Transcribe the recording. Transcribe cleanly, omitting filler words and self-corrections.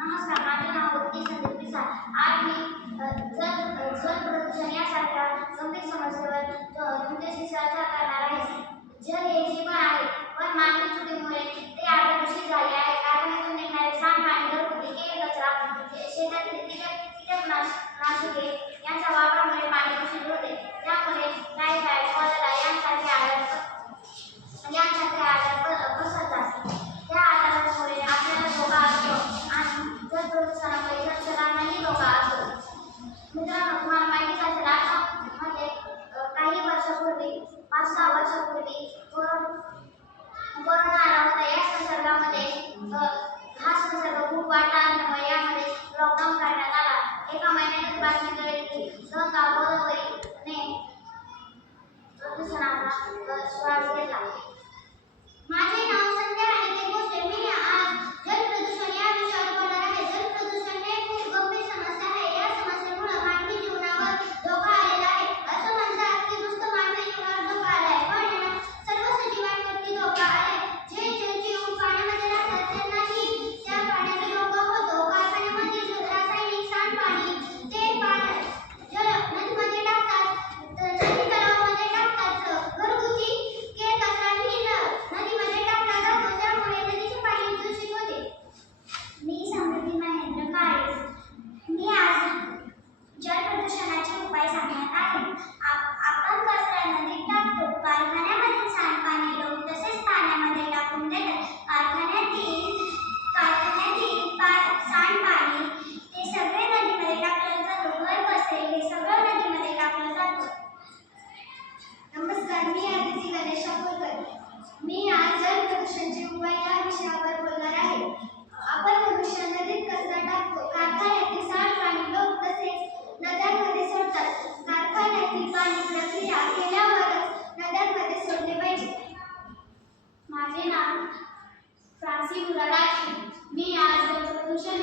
नमस्कार, माझे नाव भक्ती संदीप पिसाळ. आज मी जल प्रदूषण यासारख्या गंभीर समस्येवर तुमच्याशी चर्चा करणार आहे. जल हे जीवन आहे, पण मानवी चुकीमुळे ते आता दूषित झाले आहे. कारखान्यातून निघणारे सांडपाणी, घरगुती केलेला कचरा, शेतातील कीटकनाशके यांच्या वापरामुळे पाणी दूषित होते. त्यामुळे टायफॉइड, कॉलरा यांसारखे आजार पसरतात. त्या आजारामुळे आपल्याला धोका असतो आणि जल प्रदूषणामुळे जलचरांनाही धोका असतो. मित्रांनो, तुम्हाला माहिती असेल, आसाममध्ये काही वर्षापूर्वी 5-6 वर्षापूर्वी कोरोना आला होता. या संसर्गामध्ये हा संसर्ग खूप वाढला असल्यामुळे यामध्ये लॉकडाऊन करण्यात आला. एका महिन्यातच बातमी कळली की गंगा गोदावरीने प्रदूषणाचा श्वास घेतला. माझे नाव संध्या आणि भोसले. मी आज जल प्रदूषण या विषयावर बोलणार आहे. जल प्रदूषण हे खूप गंभीर समस्या आहे. या समस्येमुळे मानवी जीवनावर धोका आलेला आहे. असं म्हणतात की नुसतं मानवी जीवनावर धोका आला आहे, पण सर्व सजीवांवरती धोका आलाय. जे जीव पाण्यामध्ये राहतात त्यांनाही त्या पाण्याचा धोका होतो. कारखान्यामधील रासायनिक सांडपाणी ते नदीमध्ये टाकतात, नदी तलावामध्ये टाकतात. घरगुती केर कचराही नदीमध्ये टाकला जातो, त्यामुळे नदीचे पाणी दूषित होते. मी समृद्धी महेंद्र काळे. मी आज जल प्रदूषणाचे उपाय सांगणार आहे. आपण कचरा नदीत टाकतो, कारखान्यामधील सांडपाणी लोक तसेच पाण्यामध्ये टाकून देतात. कारखान्यातील सांडपाणी ते सगळे नदीमध्ये टाकलं जातं. घर कचरे हे सगळं नदीमध्ये टाकलं जातं. नमस्कार, मी आदिती गणेश अकोलकर. मी आज जल प्रदूषणाचे उपाय या विषयावर बोलणार आहे. आपण मनुष्य नदीत कचरा टाकतो, कारखान्यातील सांडपाणी लोक तसेच नद्यांमध्ये सोडतात. कारखान्यातील पाणी प्रक्रिया केल्यावरच नद्यांमध्ये सोडले पाहिजे. माझे नाव फ्रान्सी मुरादाची. मी आज जल प्रदूषण